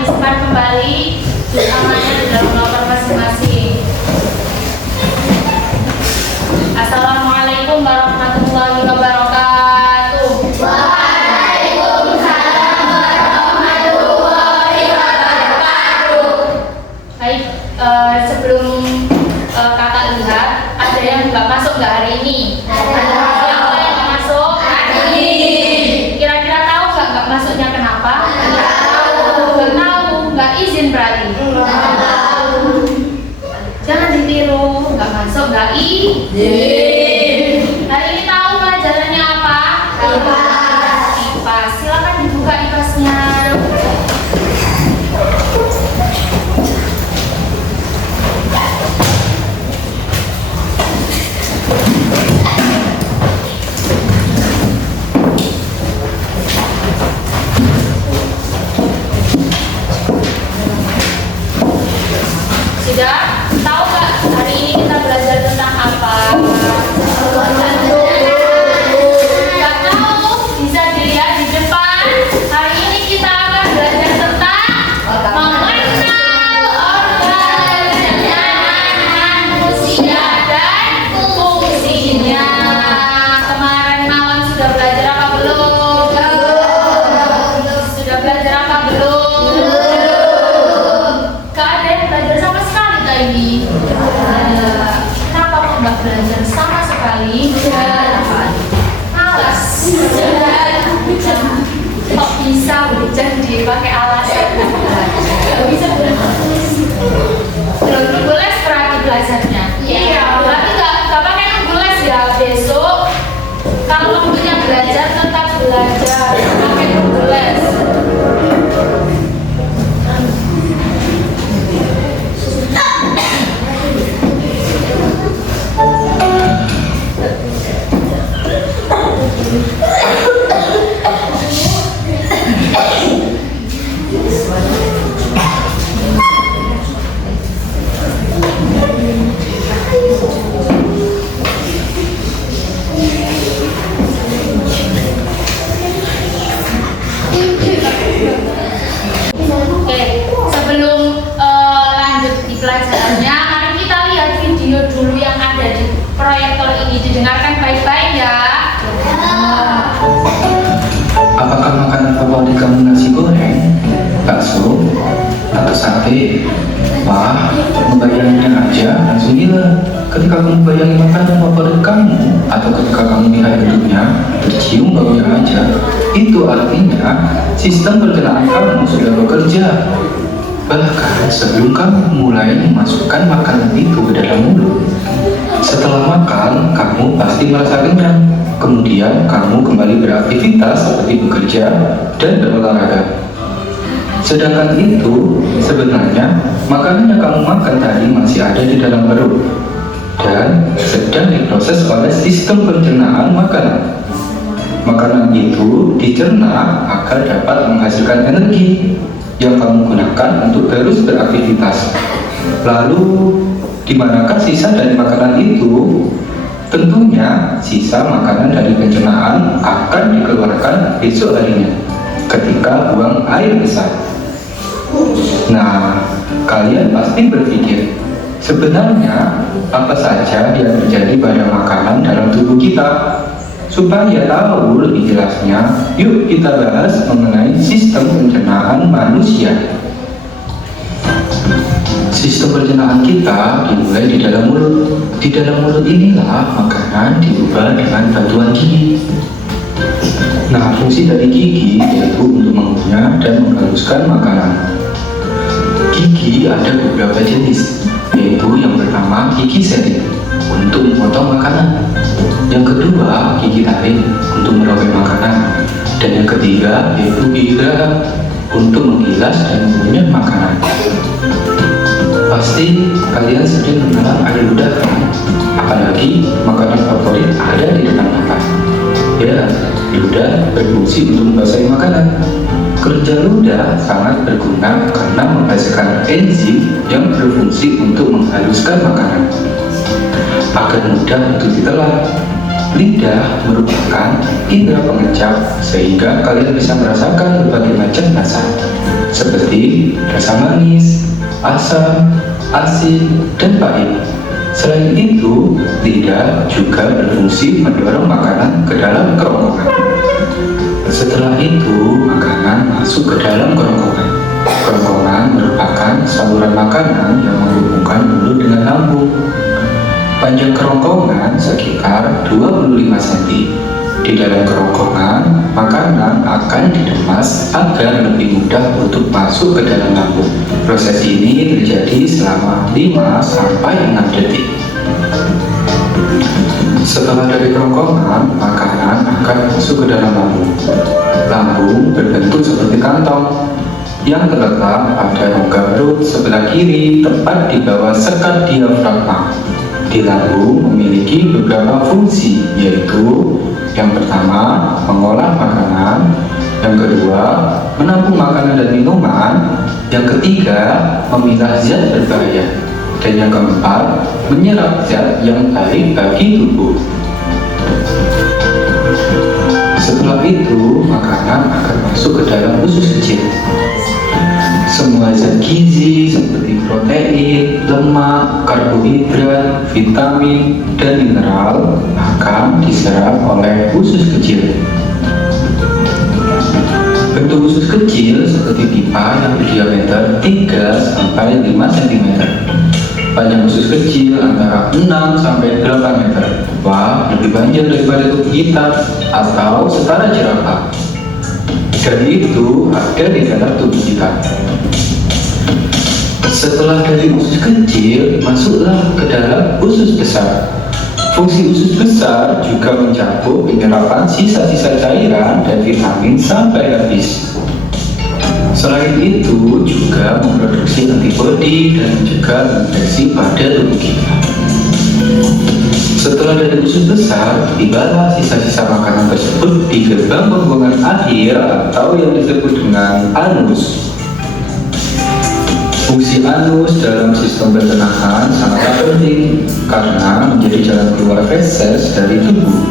disimpan kembali utamanya di dalam loker masing-masing. Assalamualaikum warahmatullahi wabarakatuh. Waalaikumsalam warahmatullahi wabarakatuh. Baik, sebelum kakak lihat, ada yang nggak masuk nggak hari ini? Siapa yang nggak masuk? Kira-kira tahu nggak masuknya kenapa? Nggak tahu, nggak izin berarti. Jangan ditiru, nggak masuk nggak izin. Hari ini tahu pelajarannya apa? IPAS. Silakan dibuka IPAS-nya. Sudah? Tahu nggak hari ini kita belajar tentang apa? Nggak tahu? Bisa dilihat di depan. Hari ini kita akan belajar tentang mengenal organ pencernaan manusia dan fungsinya. Kemarin malam sudah belajar apa belum? Sudah belajar apa belum? Kalian belajar sama sekali kak ini. Kenapa kok nggak belajar sama sekali? Malas. Kok bisa hujan dipakai alasan? Gak bisa nunggu les berarti belajarnya. Iya. Berarti nggak pakai nunggu les ya besok. Kalau waktunya belajar tetap belajar. Pakai nunggu les. Oke, sebelum lanjut di pelajarannya, mari kita lihat video dulu yang ada di proyektor ini. Didengarkan baik-baik ya. Apakah makanan favorit kamu nasi goreng, bakso, atau sate? Wah, membayanginya aja langsung gila. Ketika kamu bayangin makanan favorit kamu, atau ketika kamu lihat bentuknya, tercium baunya aja, itu artinya sistem pencernaan kamu sudah bekerja. Bahkan sebelum kamu mulai memasukkan makanan itu ke dalam mulut, setelah makan, kamu pasti merasa kenyang. Kemudian kamu kembali beraktivitas seperti bekerja dan berolahraga. Sedangkan itu sebenarnya makanan yang kamu makan tadi masih ada di dalam perut dan sedang diproses oleh sistem pencernaan makanan. Makanan itu dicerna agar dapat menghasilkan energi yang kamu gunakan untuk terus beraktivitas. Lalu, di manakah sisa dari makanan itu? Tentunya, sisa makanan dari pencernaan akan dikeluarkan besok harinya ketika buang air besar. Nah, kalian pasti berpikir, sebenarnya apa saja yang terjadi pada makanan dalam tubuh kita? Supaya tahu lebih jelasnya, yuk kita bahas mengenai sistem pencernaan manusia. Sistem pencernaan kita dimulai di dalam mulut. Di dalam mulut inilah makanan diubah dengan bantuan gigi. Nah, fungsi dari gigi yaitu untuk mengunyah dan menghaluskan makanan. Gigi ada beberapa jenis, yaitu yang pertama gigi seri untuk memotong makanan, yang kedua gigi taring untuk merobek makanan, dan yang ketiga yaitu gigi geraham untuk menggilas dan mengunyah makanan. Pasti kalian sering mengenal air ludah kan? Apalagi makanan favorit ada di depan mata. Ya, ludah berfungsi untuk membasahi makanan. Kerja ludah sangat berguna karena menghasilkan enzim yang berfungsi untuk menghaluskan makanan agar mudah untuk ditelan. Lidah merupakan indera pengecap sehingga kalian bisa merasakan berbagai macam rasa. seperti rasa manis, asam, asin, dan pahit. Selain itu, lidah juga berfungsi mendorong makanan ke dalam kerongkongan. Setelah itu, makanan masuk ke dalam kerongkongan. Kerongkongan merupakan saluran makanan yang menghubungkan mulut dengan lambung. Panjang kerongkongan sekitar 25 cm. Di dalam kerongkongan, makanan akan dikemas agar lebih mudah untuk masuk ke dalam lambung. Proses ini terjadi selama 5 sampai 6 detik. Setelah dari kerongkongan, makanan akan masuk ke dalam lambung. Lambung berbentuk seperti kantong yang terletak pada rongga perut sebelah kiri tepat di bawah sekat diafragma. Di lambung memiliki beberapa fungsi, yaitu yang pertama, mengolah makanan, yang kedua, menampung makanan dan minuman, yang ketiga, memilah zat berbahaya, dan yang keempat, menyerap zat yang baik bagi tubuh. Setelah itu, makanan akan masuk ke dalam usus kecil. Semua zat gizi seperti protein, lemak, karbohidrat, vitamin, dan mineral akan diserap oleh usus kecil. Bentuk usus kecil seperti pipa yang berdiameter 3-5 cm. Panjang usus kecil antara 6 sampai 8 meter. Wah, lebih panjang daripada tubuh kita atau setara jerapah. Dan itu ada di dalam tubuh kita. Setelah dari usus kecil, masuklah ke dalam usus besar. Fungsi usus besar juga mencakup penyerapan sisa-sisa cairan dan vitamin sampai habis. Selain itu, juga memproduksi antibodi dan mencegah infeksi pada tubuh kita. Setelah dari usus besar, tibalah sisa-sisa makanan tersebut di gerbang pembuangan akhir atau yang disebut dengan anus. Fungsi anus dalam sistem pencernaan sangat penting karena menjadi jalan keluar feses dari tubuh.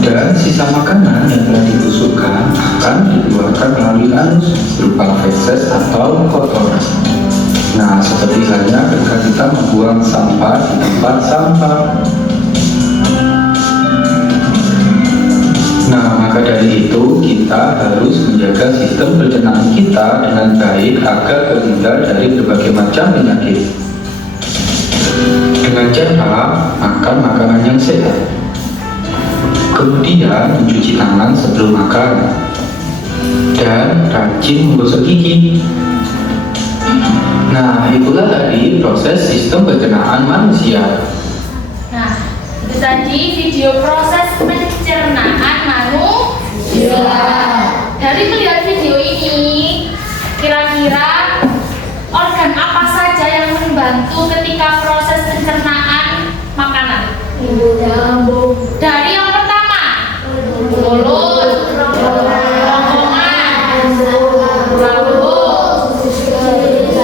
Dan sisa makanan yang telah dibusukkan akan dikeluarkan melalui anus berupa feses atau kotoran. Nah, seperti halnya ketika kita membuang sampah di tempat sampah. Nah, maka dari itu kita harus menjaga sistem pencernaan kita dengan baik agar terhindar dari berbagai macam penyakit. Dengan cara makan makanan yang sehat, kemudian mencuci tangan sebelum makan, dan rajin menggosok gigi. Nah, itulah tadi proses sistem pencernaan manusia. Nah, itu tadi video proses pencernaan manusia. Dari melihat video ini, kira-kira organ apa saja yang membantu ketika proses pencernaan makanan? Dari yang pertama, mulut, kerongkongan, lambung.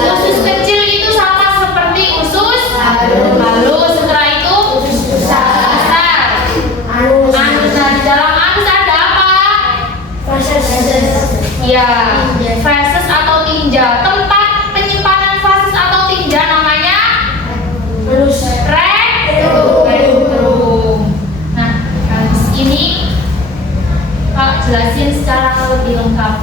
Usus kecil itu sama seperti usus halus. Setelah itu usus besar. Anus. Nah, di dalam anus ada apa? Ya, feses atau tinja. Tempat penyimpanan feses atau tinja namanya rektum. Nah, ini Pak jelasin secara lebih lengkap.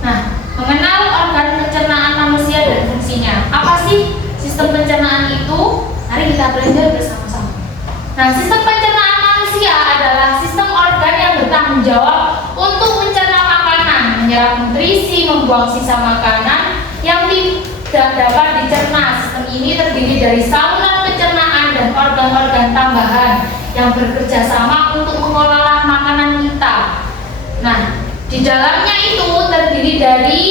Nah, mengenal organ pencernaan manusia dan fungsinya. Apa sih sistem pencernaan itu? Mari kita belajar bersama-sama. Nah, sistem pencernaan manusia adalah sistem organ yang bertanggung jawab untuk mencerna makanan, menyerap nutrisi, membuang sisa makanan yang tidak dapat dicerna. Sistem ini terdiri dari saluran pencernaan dan organ-organ tambahan yang bekerja sama untuk mengolah makanan kita. Nah, di dalamnya itu terdiri dari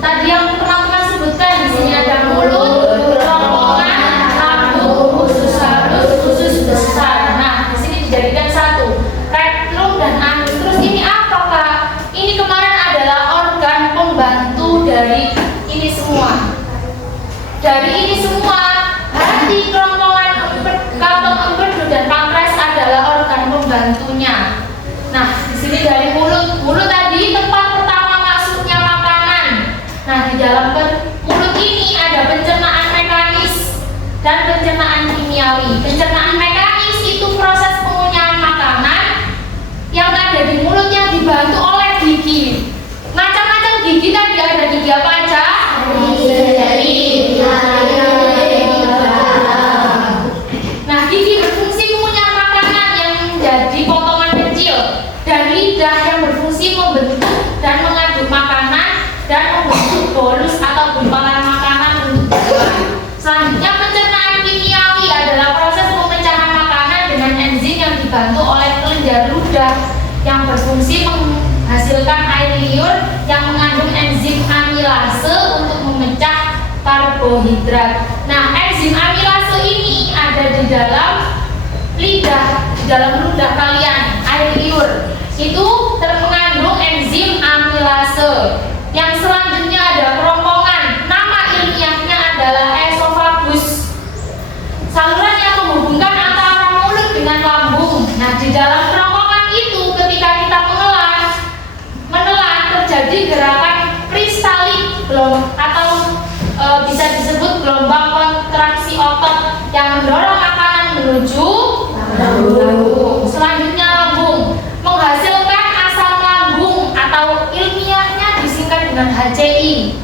tadi yang teman-teman sebutkan. Di sini ada mulut, kerongkongan, lambung, usus halus, usus besar. Nah, di sini dijadikan satu, rektum dan anus. Terus ini apa, Kak? Ini kemarin adalah organ pembantu dari ini semua. Dari ini semua, hati, kerongkongan, kantong empedu dan pankreas adalah organ pembantunya. Nah, di sini dari mulut. Mulut tadi tempat pertama masuknya makanan. Nah, di dalam mulut ini ada pencernaan mekanis dan pencernaan kimiawi. Pencernaan mekanis itu proses pengunyahan makanan yang ada di mulut yang dibantu oleh gigi. Macam-macam gigi tadi, ada gigi apa aja? Nah, gigi berfungsi mengunyah makanan yang menjadi potongan kecil, dan lidah yang berfungsi membentuk dan mengaduk makanan dan membentuk bolus atau gumpalan makanan untuk ditelan. Selanjutnya, pencernaan kimiawi adalah proses pemecahan makanan dengan enzim yang dibantu oleh kelenjar ludah yang berfungsi menghasilkan air liur yang mengandung enzim amilase untuk memecah karbohidrat. Nah, enzim amilase ini ada di dalam lidah, di dalam ludah kalian, air liur itu termengandung enzim amilase. Yang selanjutnya ada kerongkongan, nama ilmiahnya adalah esofagus. Saluran yang menghubungkan antara mulut dengan lambung. Nah, di dalam kerongkongan itu ketika kita menelan terjadi gerakan kristalik atau bisa disebut gelombang kontraksi otot yang mendorong makanan menuju lambung. Selanjutnya lambung menghasilkan asam lambung atau ilmiahnya disingkat dengan HCI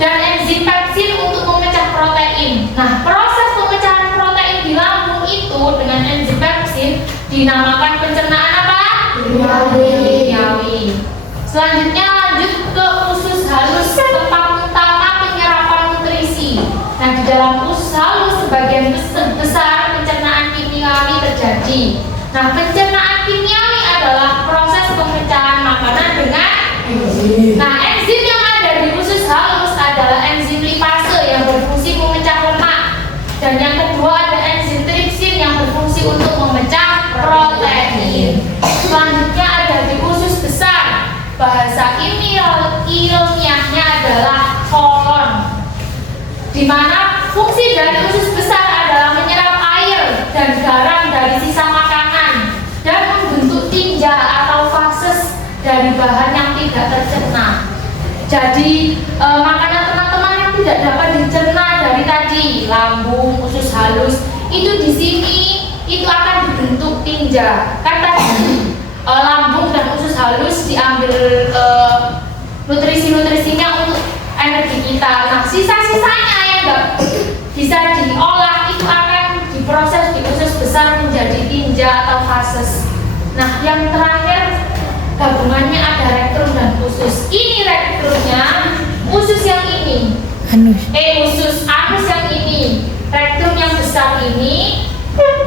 dan enzim pepsin untuk memecah protein. Nah, proses pemecahan protein di lambung itu dengan enzim pepsin dinamakan pencernaan apa? Kimiawi. Selanjutnya lanjut ke usus halus, tempat utama penyerapan nutrisi. Nah, di dalam usus halus sebagian besar pencernaan kimiawi terjadi. Nah, pencernaan kimiawi adalah proses pemecahan makanan dengan enzim. Nah, enzim yang ada di usus halus adalah enzim lipase yang berfungsi memecah lemak, dan yang kedua ada enzim tripsin yang berfungsi untuk memecah protein. Selanjutnya ada di usus besar, bahasa ilmiahnya adalah kolon, di mana fungsi dari usus besar adalah menyerap air dan garam dari sisa makanan dan membentuk tinja atau fases dari bahan yang tidak tercerna. Jadi makanan teman-teman yang tidak dapat dicerna dari tadi, lambung, usus halus, itu di sini itu akan dibentuk tinja. Kan tadi lambung dan usus halus diambil nutrisi-nutrisinya untuk energi kita. Nah, sisa-sisanya yang enggak bisa diolah itu akan diproses di usus besar menjadi tinja atau fases. Nah, yang terakhir gabungannya ada rektum dan usus. Ini rektumnya, usus yang ini. Usus anus yang ini, rektum yang besar ini,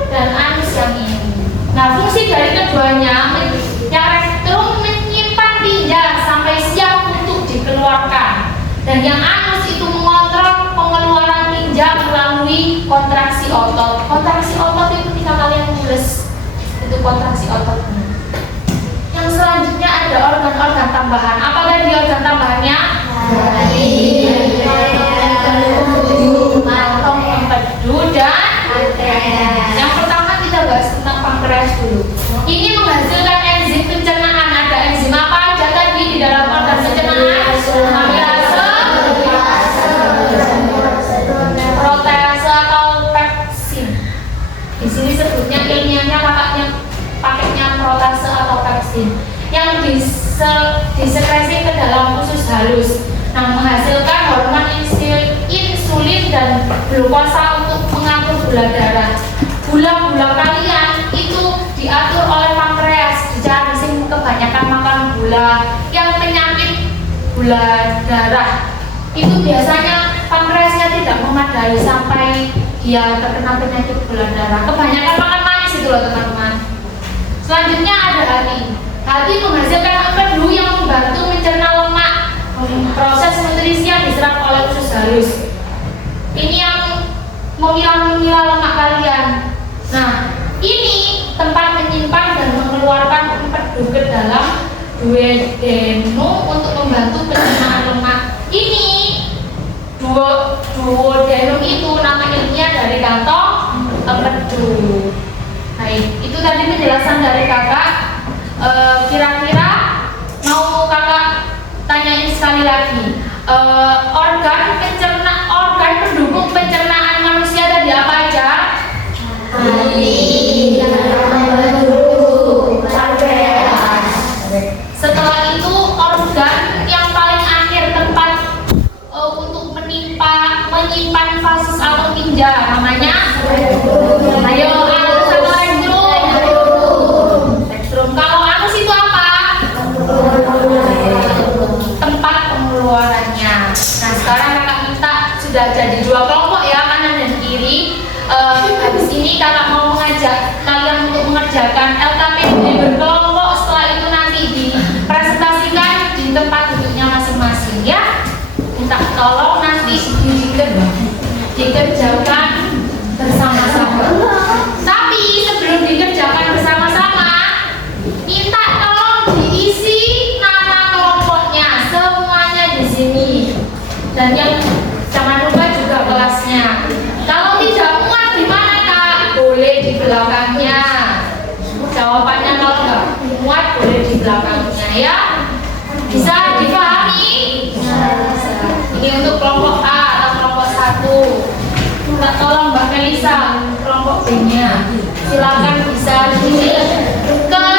dan anus yang ini. Nah, fungsi dari keduanya, yang rektum menyimpan tinja sampai siap untuk dikeluarkan, dan yang anus itu mengontrol pengeluaran tinja melalui kontraksi otot. Kontraksi otot itu ketika kalian mules, itu kontraksi otot. Yang selanjutnya ada organ-organ tambahan. Apa tadi organ tambahannya? Mantong, empedu, dan yang pertama kita bahas tentang pankreas dulu. Ini menghasilkan enzim pencernaan. Ada enzim apa aja tadi di dalam organ pencernaan? Amilase, protease atau pepsin. Di sini sebutnya ilmiahnya paketnya protease atau pepsin yang disekresi ke dalam usus halus. Nah, menghasilkan hormon insulin dan glukosa untuk mengatur gula darah. Gula-gula kalian itu diatur oleh pankreas. Jangan sing kebanyakan makan gula, yang penyakit gula darah itu biasanya pankreasnya tidak memadai sampai dia terkena penyakit gula darah. Kebanyakan makan manis itu loh teman-teman. Selanjutnya ada hati. Hati menghasilkan empedu yang membantu mencerna lemak. Proses nutrisi yang diserap oleh usus halus ini yang memilah lemak kalian. Nah, ini tempat menyimpan dan mengeluarkan empedu ke dalam duodenum untuk membantu pencernaan lemak. Ini duodenum itu nama ilmiah dari kantong empedu. Baik, itu tadi penjelasan dari kakak. Kira-kira mau kakak tanyain sekali lagi. Organ pendukung pencernaan manusia tadi apa aja? Setelah itu organ yang paling akhir tempat untuk menyimpan fases atau tinja namanya? Ayo, anus atau rektum? Rektum. Kalau anus itu apa? Tempat pengeluarannya. Nah, sekarang kakak minta sudah jadi 2 kelompok ya, kanan dan kiri. Habis ini kakak mau mengajak kalian untuk mengerjakan LKPD berkelompok. Setelah itu nanti dipresentasikan di tempat duduknya masing-masing ya. Minta tolong nanti dikerjakan bersama-sama. Tapi sebelum dikerjakan bersama-sama, minta tolong diisi nama kelompoknya semuanya di sini. Dan yang jangan lupa juga kelasnya. Kalau tidak muat di mana kak? Boleh di belakangnya. Jawabannya kalau nggak muat boleh di belakangnya ya. Bisa dipahami? Ini untuk kelompok A atau kelompok 1. Minta tolong Mbak Melisa kelompok B-nya. Silakan bisa dikerjakan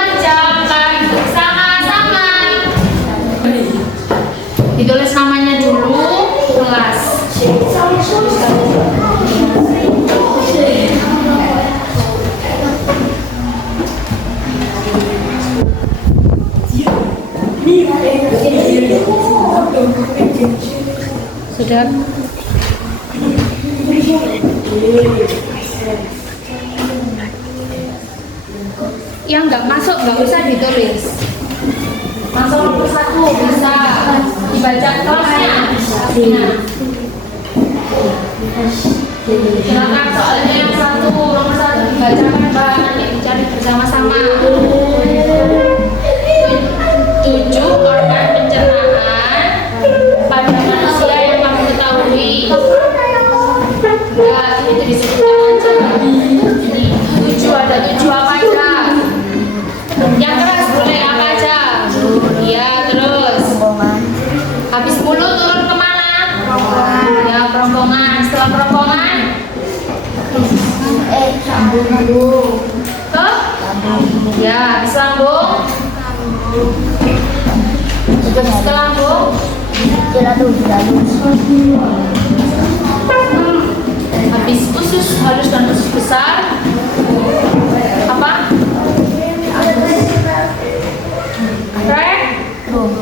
bersama-sama. Ditulis namanya dulu, kelas. Sudah. Yang nggak masuk nggak usah ditulis. Masuk nomor 1 bisa dibaca kelasnya. Silakan soalnya yang nomor 1 dibacakan Mbak, nanti dicari bersama-sama. 7 organ pencernaan pada manusia yang kamu ketahui. Enggak, ini disebutkan aja. Ini 7 ada 7 apa aja? Yang keras boleh apa aja? Iya, terus habis mulut turun kemana? Ya, kerongkongan. Setelah kerongkongan Lambung. ke? Ya, habis lambung. Habis ke lambung. Habis usus halus dan usus besar. Apa?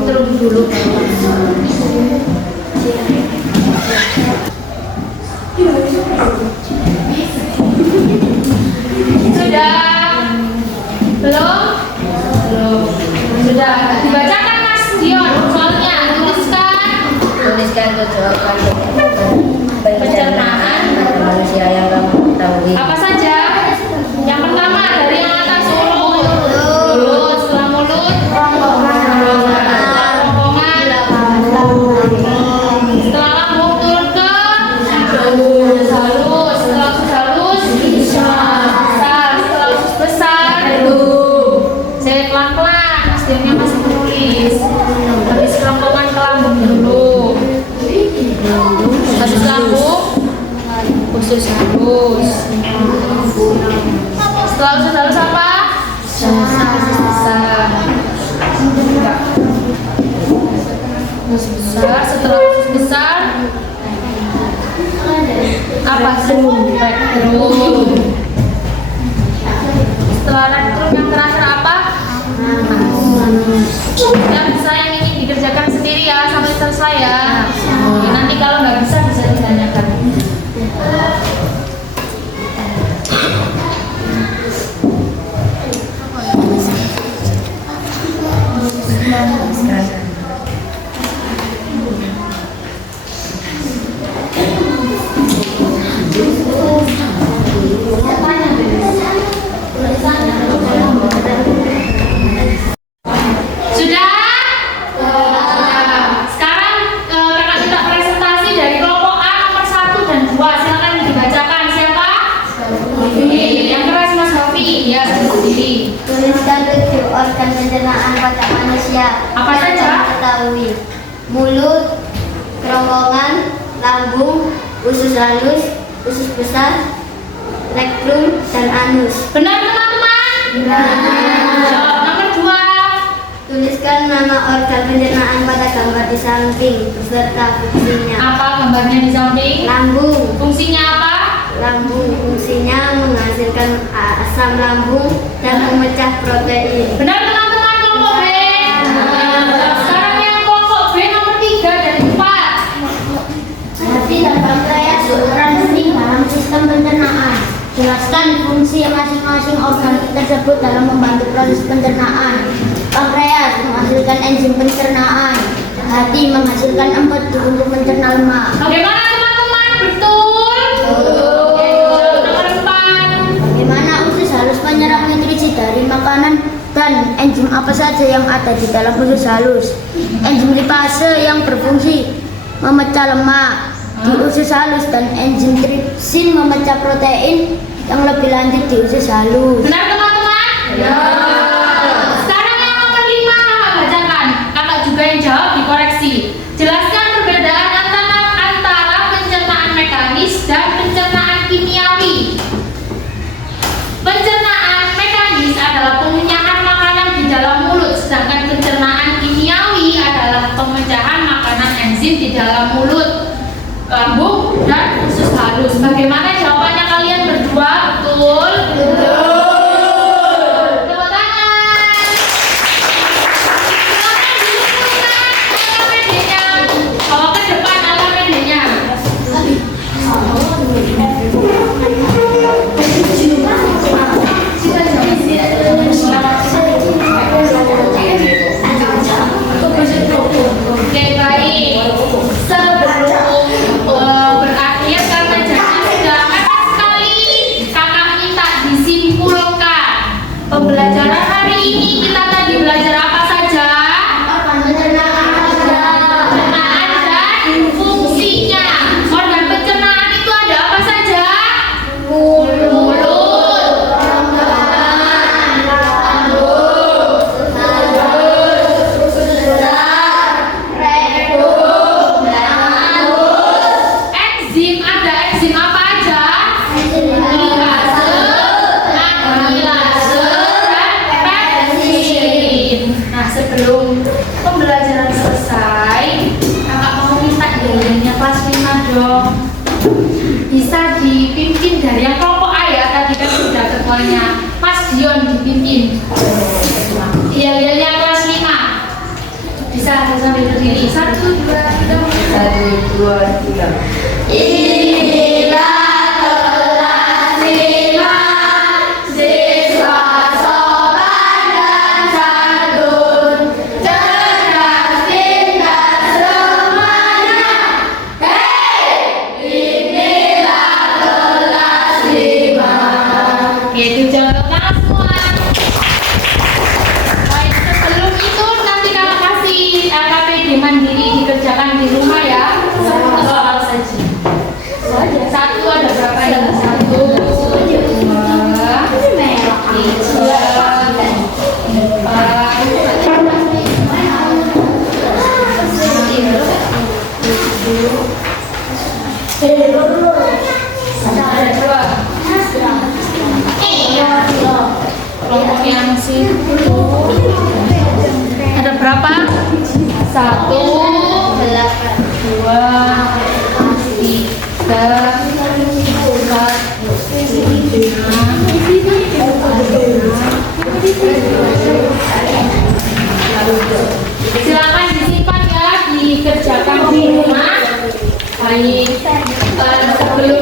Terus dulu. Sudah? Belum? Belum. Sudah. Dibacakan Mas Dion soalnya. Tuliskan pencernaan Manusia yang kamu ketahui. apa saja? Yang pertama dari yang atas mulut. Mulut, setelah mulut kerongkongan, setelah lambung turun ke usus halus, setelah usus halus besar, setelah usus besar saya pelan-pelan, Mas Dionnya masih menulis. Habis kerongkongan ke lambung dulu, habis lambung usus halus. Setelah usus halus apa? Usus besar. Usus besar. Setelah usus besar apa? Rektum. Setelah rektum yang terakhir apa? Dan bisa yang ingin dikerjakan sendiri ya sampai selesai ya. Nanti kalau nggak bisa ditanyakan. Sudah? Sekarang kakak minta presentasi dari kelompok A nomor 1. saja. Apa yang saja? kamu ketahui. Mulut, kerongkongan, lambung, usus halus, usus besar, rektum, dan anus. Benar teman-teman? Jawab nomor 2. Tuliskan nama organ pencernaan pada gambar di samping beserta fungsinya. Apa gambarnya di samping? Lambung. Fungsinya apa? Lambung fungsinya menghasilkan asam lambung dan memecah protein. Benar teman-teman, kelompok B. Sekarang yang kelompok B nomor 3 dari 4. Hati dan pankreas berperan penting dalam sistem pencernaan. Jelaskan fungsi masing-masing organ tersebut dalam membantu proses pencernaan. Pankreas menghasilkan enzim pencernaan. Hati menghasilkan empedu untuk mencerna lemak. Bagaimana teman-teman? Betul? Oke, jawab nomor 4. Bagaimana usus halus menyerap nutrisi dari makanan dan enzim apa saja yang ada di dalam usus halus? Enzim lipase yang berfungsi memecah lemak di usus halus dan enzim tripsin memecah protein yang lebih lanjut di usus halus. Benar teman-teman? Ya. Sekarang yang nomor 5 kakak bacakan. Kakak juga yang jawab dikoreksi. Jelaskan perbedaan antara pencernaan mekanis dan pencernaan kimiawi. Pencernaan mekanis adalah pemunyahan makanan di dalam mulut, sedangkan pencernaan kimiawi adalah pemecahan makanan enzim di dalam mulut, lambung, dan usus halus. Bagaimana jawabannya kalian berdua? Betul? Betul. Tepuk tangan. Silakan dikumpulkan alamatnya. Bawa ke depan alamatnya. Oke, baik. Sebelum berakhir karena jangan sudah mepet sekali, kakak minta disimpulkan. Pembelajaran hari ini kita tadi belajar apa saja? Pencernaan dan fungsinya. Organ pencernaan itu ada apa saja? Mulut, enzim, ada enzim apa aja? Lipase, amilase, dan pepsin. Nah, sebelum pembelajaran selesai, kakak mau minta gayanya kelas 5 dong. Bisa dipimpin dari yang kelompok A ya, tadi kan sudah ketuanya. Mas Dion dipimpin. Yel-yelnya kelas 5. Bisa sambil berdiri. 1, 2, 3. 1, 2, 3. Inilah kelas 5 siswa sopan dan santun, cerdas, pintar semuanya. Inilah kelas 5. Itu jangan tangan semua. Baik, sebelum itu nanti kakak kasih KPD mandiri dikerjakan di rumah ya. Satu soal saja. Satu ada berapa ya? 1, 2, 3, 4, 5, 6, 7, 8, 9, 10. Kelompok yang situ ada berapa? 1, 2, 3, 4, 5. Silakan disimpan ya, dikerjakan di rumah. Baik, sebelum